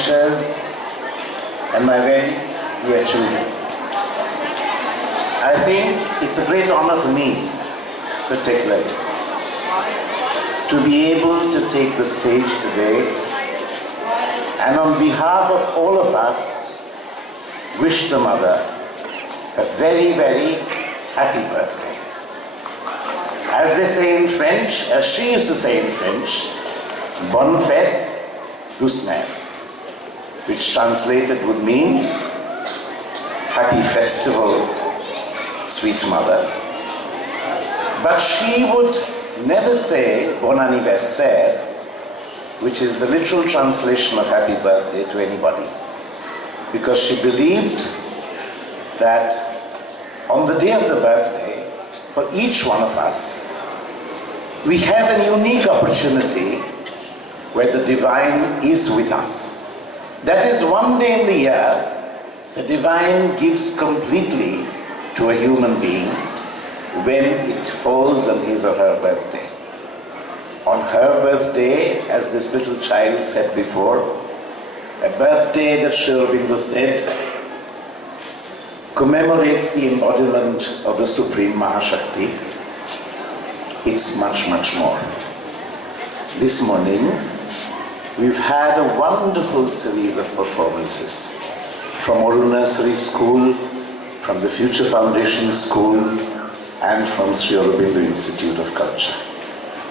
teachers, and my very dear children. I think it's a great honor for me, particularly, to be able to take the stage today and on behalf of all of us, wish the mother a very, very happy birthday. As they say in French, as she used to say in French, bonne fête, douce mère, which translated would mean happy festival, sweet mother. But she would never say bon anniversaire, which is the literal translation of happy birthday to anybody, because she believed that on the day of the birthday, for each one of us, we have a unique opportunity where the divine is with us. That is, one day in the year, the divine gives completely to a human being when it falls on his or her birthday. On her birthday, as this little child said before, a birthday that Sri Aurobindo said commemorates the embodiment of the Supreme Mahashakti. It's much, much more. This morning, we've had a wonderful series of performances from Oru Nursery School, from the Future Foundation School, and from Sri Aurobindo Institute of Culture.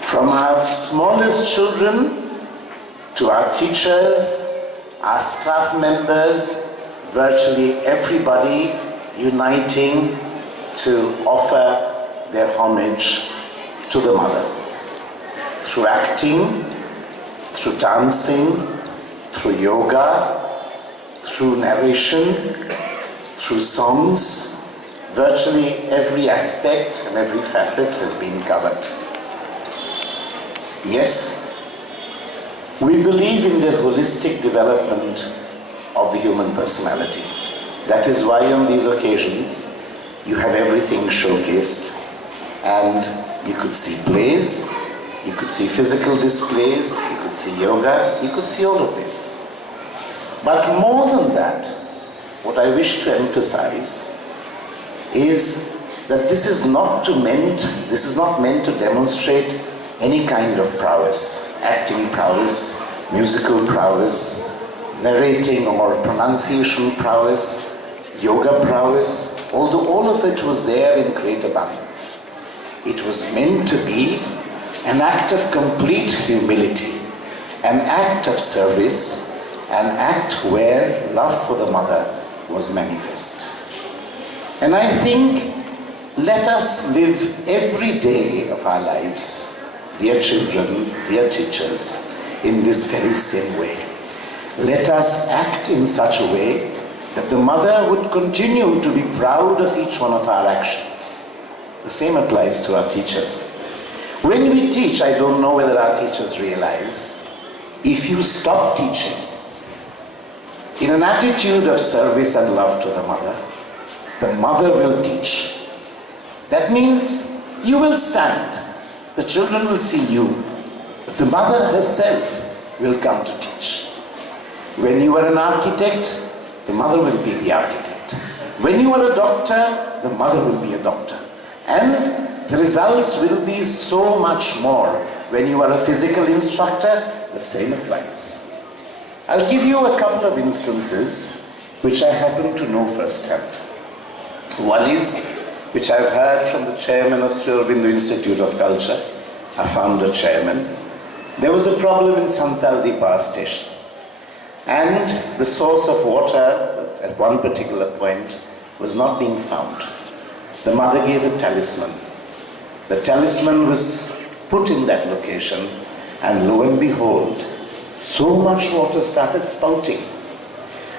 From our smallest children to our teachers, our staff members, virtually everybody uniting to offer their homage to the mother. Through acting, through dancing, through yoga, through narration, through songs, virtually every aspect and every facet has been covered. Yes, we believe in the holistic development of the human personality. That is why on these occasions you have everything showcased, and you could see plays, you could see physical displays, you could see yoga, you could see all of this. But more than that, what I wish to emphasize is that this is not meant to demonstrate any kind of prowess, acting prowess, musical prowess, narrating or pronunciation prowess, yoga prowess, although all of it was there in great abundance. It was meant to be an act of complete humility, an act of service, an act where love for the mother was manifest. And I think, let us live every day of our lives, dear children, dear teachers, in this very same way. Let us act in such a way that the mother would continue to be proud of each one of our actions. The same applies to our teachers. When we teach, I don't know whether our teachers realize, if you stop teaching in an attitude of service and love to the mother will teach. That means you will stand, the children will see you, but the mother herself will come to teach. When you are an architect, the mother will be the architect. When you are a doctor, the mother will be a doctor. And the results will be so much more. When you are a physical instructor, the same applies. I'll give you a couple of instances which I happen to know firsthand. One is, which I've heard from the chairman of Sri Aurobindo Institute of Culture, our founder chairman. There was a problem in Santaldi power station, and the source of water at one particular point was not being found. The mother gave a talisman. The talisman was put in that location, and lo and behold, so much water started spouting.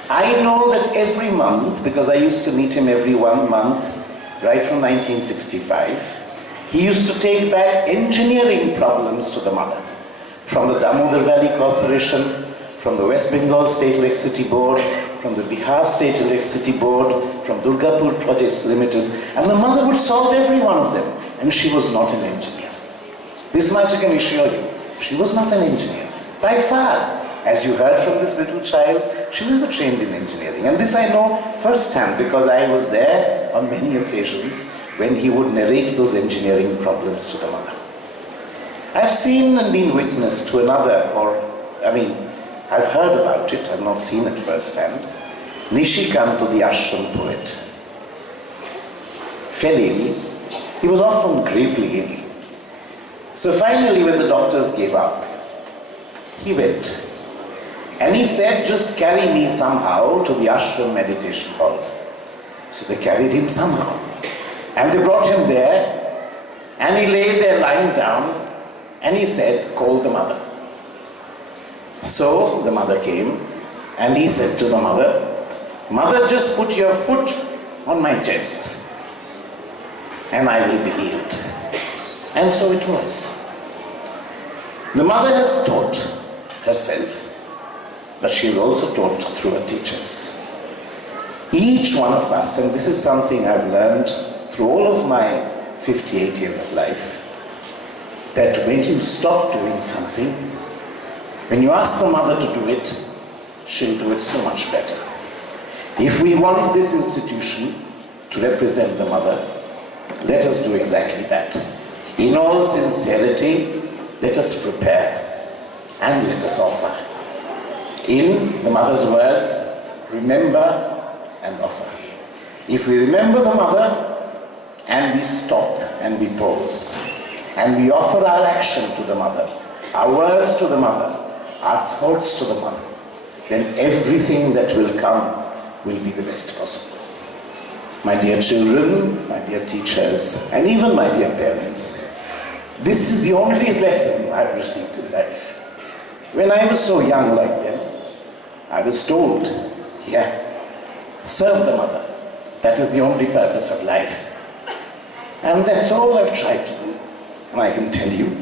I know that every month, because I used to meet him every 1 month, right from 1965, he used to take back engineering problems to the mother. From the Damodar Valley Corporation, from the West Bengal State Electricity Board, from the Bihar State Electricity Board, from Durgapur Projects Limited, and the mother would solve every one of them, and she was not an engineer. This much I can assure you, she was not an engineer, by far. As you heard from this little child, she never trained in engineering. And this I know firsthand because I was there on many occasions when he would narrate those engineering problems to the mother. I've seen and been witness to another, I've heard about it, I've not seen it firsthand. Nishikanto, the ashram poet, fell ill. He was often gravely ill. So finally, when the doctors gave up, he went. And he said, just carry me somehow to the ashram meditation hall. So they carried him somehow. And they brought him there, and he lay there lying down, and he said, call the mother. So the mother came, and he said to the mother, Mother, just put your foot on my chest, and I will be healed. And so it was. The mother has taught herself, but she is also taught through her teachers. Each one of us, and this is something I've learned through all of my 58 years of life, that when you stop doing something, when you ask the mother to do it, she'll do it so much better. If we want this institution to represent the mother, let us do exactly that. In all sincerity, let us prepare and let us offer. In the mother's words, remember and offer. If we remember the mother and we stop and we pause and we offer our action to the mother, our words to the mother, our thoughts to the mother, then everything that will come will be the best possible. My dear children, my dear teachers, and even my dear parents, this is the only lesson I've received in life. When I was so young like them, I was told, serve the mother. That is the only purpose of life. And that's all I've tried to do. And I can tell you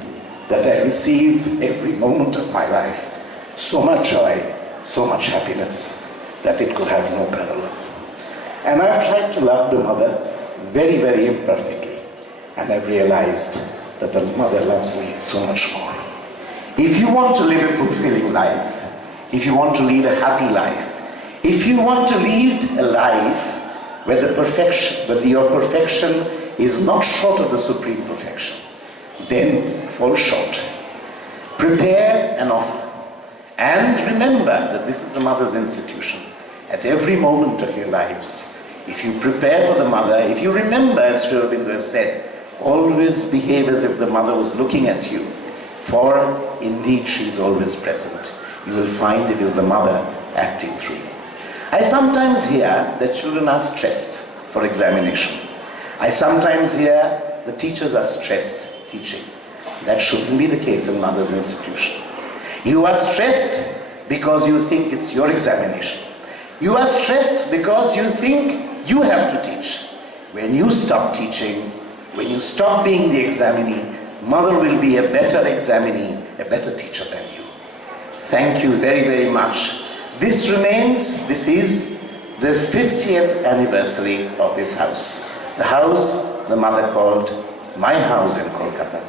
that I receive every moment of my life so much joy, so much happiness, that it could have no parallel. And I've tried to love the mother very, very imperfectly. And I've realized that the mother loves me so much more. If you want to live a fulfilling life, if you want to lead a happy life, if you want to lead a life where your perfection is not short of the supreme perfection, then fall short. Prepare and offer. And remember that this is the mother's institution. At every moment of your lives, if you prepare for the mother, if you remember, as Sri Aurobindo has said, always behave as if the mother was looking at you, for indeed she is always present. You will find it is the mother acting through you. I sometimes hear that children are stressed for examination. I sometimes hear the teachers are stressed teaching. That shouldn't be the case in mother's institution. You are stressed because you think it's your examination. You are stressed because you think you have to teach. When you stop teaching, when you stop being the examinee, mother will be a better examinee, a better teacher than you. Thank you very, very much. This is the 50th anniversary of this house. The house the mother called my house in Kolkata.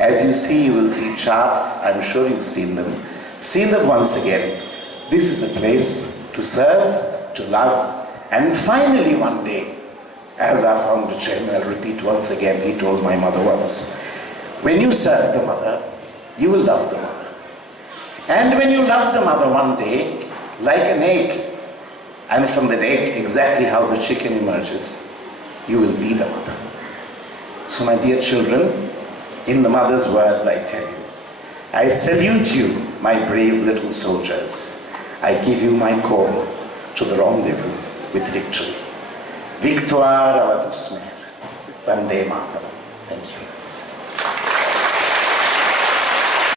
As you see, you will see charts. I'm sure you've seen them. See them once again. This is a place to serve, to love, and finally one day, as our founder chairman, I'll repeat once again, he told my mother once, when you serve the mother, you will love the mother. And when you love the mother one day, like an egg, and from that egg, exactly how the chicken emerges, you will be the mother. So my dear children, in the mother's words I tell you, I salute you, my brave little soldiers. I give you my call to the rendezvous with victory. Victoire à la douce mère. Vande Mataram. Thank you.